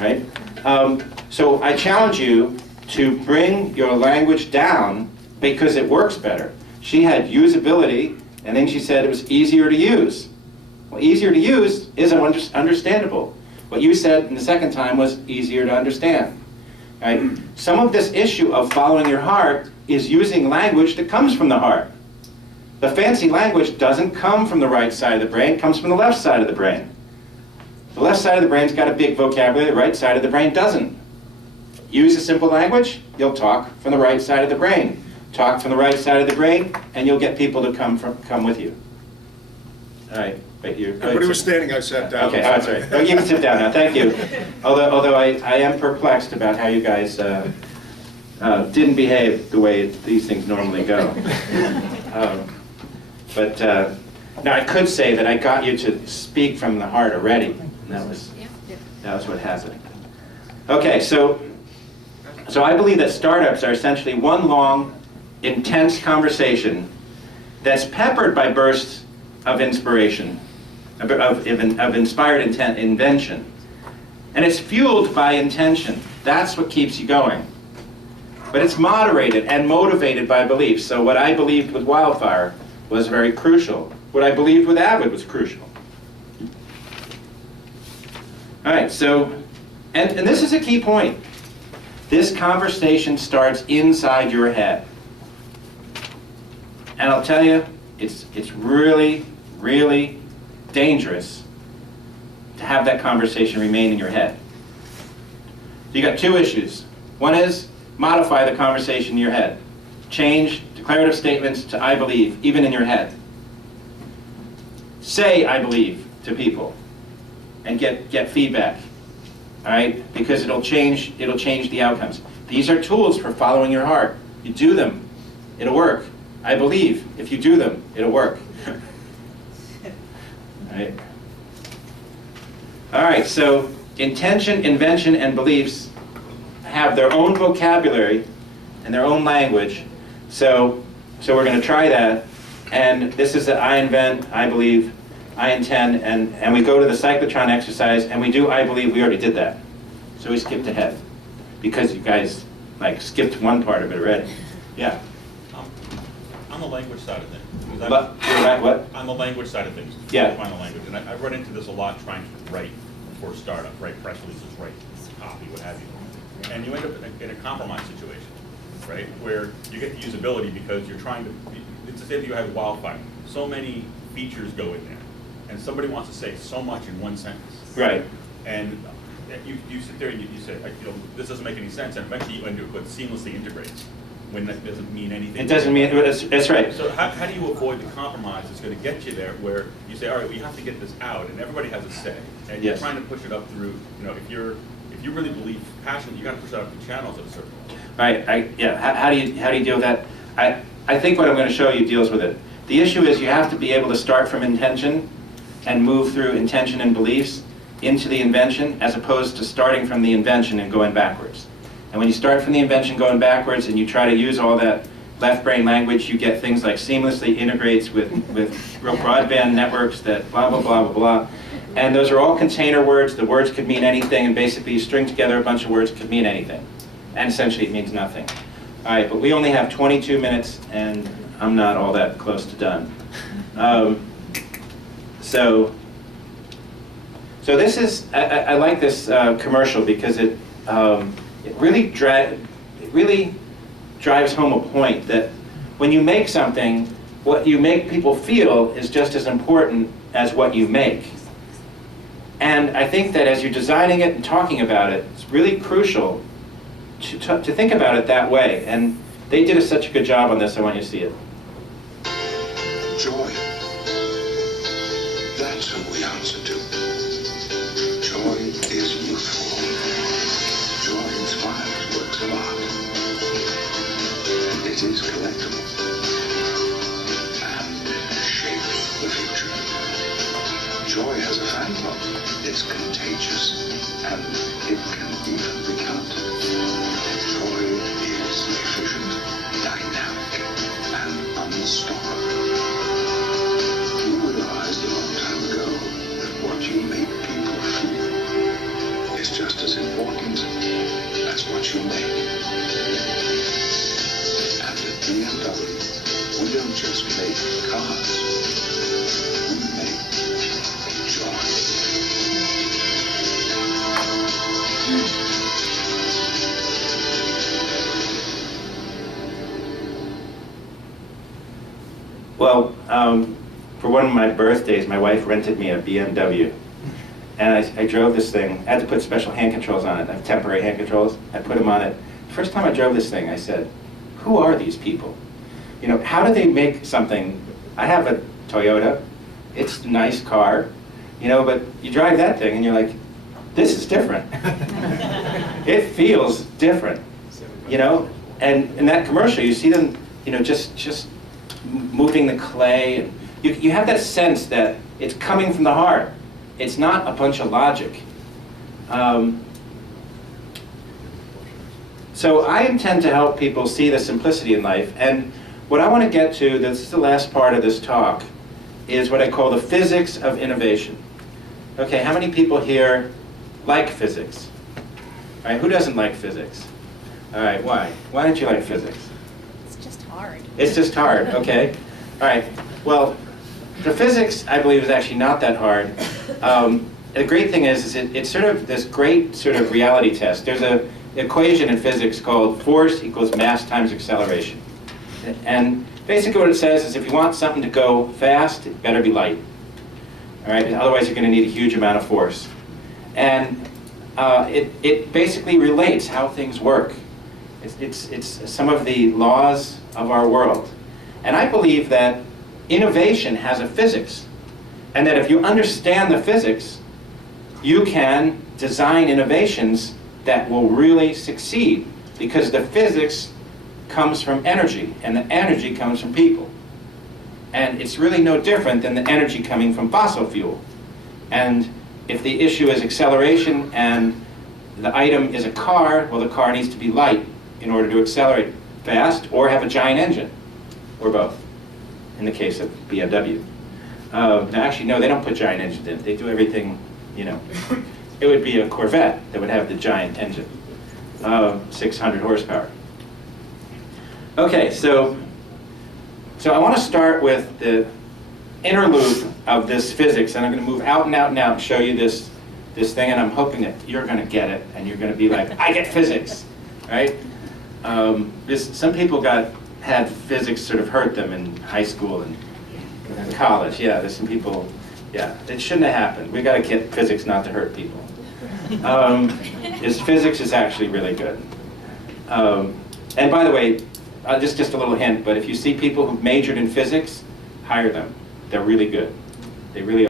right? So I challenge you to bring your language down because it works better. She had usability, and then she said it was easier to use. Well, easier to use isn't understandable. What you said in the second time was easier to understand. Right? Some of this issue of following your heart is using language that comes from the heart. The fancy language doesn't come from the right side of the brain, it comes from the left side of the brain. The left side of the brain's got a big vocabulary, the right side of the brain doesn't. Use a simple language, you'll talk from the right side of the brain. Talk from the right side of the brain, and you'll get people to come with you. All right, but you're... Everybody was standing, I sat down. Okay, oh, that's right. Oh, you can sit down now, thank you. Although I am perplexed about how you guys didn't behave the way these things normally go. Now I could say that I got you to speak from the heart already. And that was what happened. Okay, so I believe that startups are essentially one long, intense conversation that's peppered by bursts of inspiration, of inspired invention. And it's fueled by intention. That's what keeps you going. But it's moderated and motivated by beliefs. So what I believed with Wildfire was very crucial. What I believed with Avid was crucial. All right, so, and this is a key point. This conversation starts inside your head. And I'll tell you, it's really, really dangerous to have that conversation remain in your head. So you got two issues. One is modify the conversation in your head. Change declarative statements to I believe, even in your head. Say I believe to people and get feedback. All right? Because it'll change the outcomes. These are tools for following your heart. You do them, it'll work. I believe if you do them, it'll work. All right, so intention, invention, and beliefs have their own vocabulary and their own language. So we're going to try that. And this is the I invent, I believe, I intend, and we go to the cyclotron exercise and we do I believe. We already did that. So we skipped ahead because you guys skipped one part of it already. Yeah. On the language side of things. You're right, what? On the language side of things. Yeah. Find the language. And I run into this a lot trying to write for a startup, write press releases, write copy, what have you. And you end up in a compromise situation, right? Where you get the usability because you're trying to, it's the same thing you have with Wildfire. So many features go in there. And somebody wants to say so much in one sentence. Right. And you sit there and you say, this doesn't make any sense. And eventually you end up with seamlessly integrates. When that doesn't mean anything. It doesn't mean, that's right. So how do you avoid the compromise that's going to get you there where you say, all right, we have to get this out, and everybody has a say, and you're trying to push it up through, if you really believe passionately, you got to push it up the channels at a certain point. Right, how do you deal with that? I think what I'm going to show you deals with it. The issue is you have to be able to start from intention and move through intention and beliefs into the invention as opposed to starting from the invention and going backwards. And when you start from the invention going backwards and you try to use all that left brain language, you get things like seamlessly integrates with real broadband networks that blah, blah, blah, blah, blah. And those are all container words. The words could mean anything, and basically you string together a bunch of words that could mean anything. And essentially it means nothing. All right, but we only have 22 minutes, and I'm not all that close to done. So this is, I like this commercial because it really drives home a point that when you make something, what you make people feel is just as important as what you make. And I think that as you're designing it and talking about it, it's really crucial to think about it that way. And they did such a good job on this, I want you to see it. Joy. That's who we answer to. Joy is youthful. Joy inspires works of art. It is collectible and shapes the future. Joy has a fan club. It's contagious and it can even be counted. Joy is efficient, dynamic, and unstoppable. You realized a long time ago that what you make people feel is just as important make cars. We make joy. Well, for one of my birthdays, my wife rented me a BMW. And I drove this thing. I had to put special hand controls on it. I have temporary hand controls. I put them on it. The first time I drove this thing, I said, who are these people? You know, how do they make something? I have a Toyota. It's a nice car. You know, but you drive that thing and you're like, this is different. It feels different. You know? And in that commercial, you see them, you know, just moving the clay. And you have that sense that it's coming from the heart. It's not a bunch of logic. So I intend to help people see the simplicity in life. And what I want to get to, this is the last part of this talk, is what I call the physics of innovation. Okay, how many people here like physics? All right, who doesn't like physics? All right, why? Why don't you like physics? It's just hard. It's just hard, okay. All right, well, the physics, I believe, is actually not that hard. The great thing is it's sort of this great sort of reality test. There's an equation in physics called force equals mass times acceleration. And basically what it says is if you want something to go fast, it better be light. All right, otherwise you're going to need a huge amount of force. And it basically relates how things work. It's some of the laws of our world. And I believe that innovation has a physics, and that if you understand the physics, you can design innovations that will really succeed, because the physics comes from energy, and the energy comes from people. And it's really no different than the energy coming from fossil fuel. And if the issue is acceleration and the item is a car, well, the car needs to be light in order to accelerate fast, or have a giant engine, or both, in the case of BMW. Now, actually, no, they don't put giant engines in. They do everything, you know. It would be a Corvette that would have the giant engine, 600 horsepower. Okay, so I want to start with the inner loop of this physics, and I'm going to move out and out and out and show you this thing, and I'm hoping that you're going to get it, and you're going to be like, I get physics, right? Some people had physics sort of hurt them in high school and in college. Yeah, there's some people, yeah, it shouldn't have happened. We got to get physics not to hurt people. Physics is actually really good. And by the way, just a little hint, but if you see people who've majored in physics, hire them. They're really good. They really are.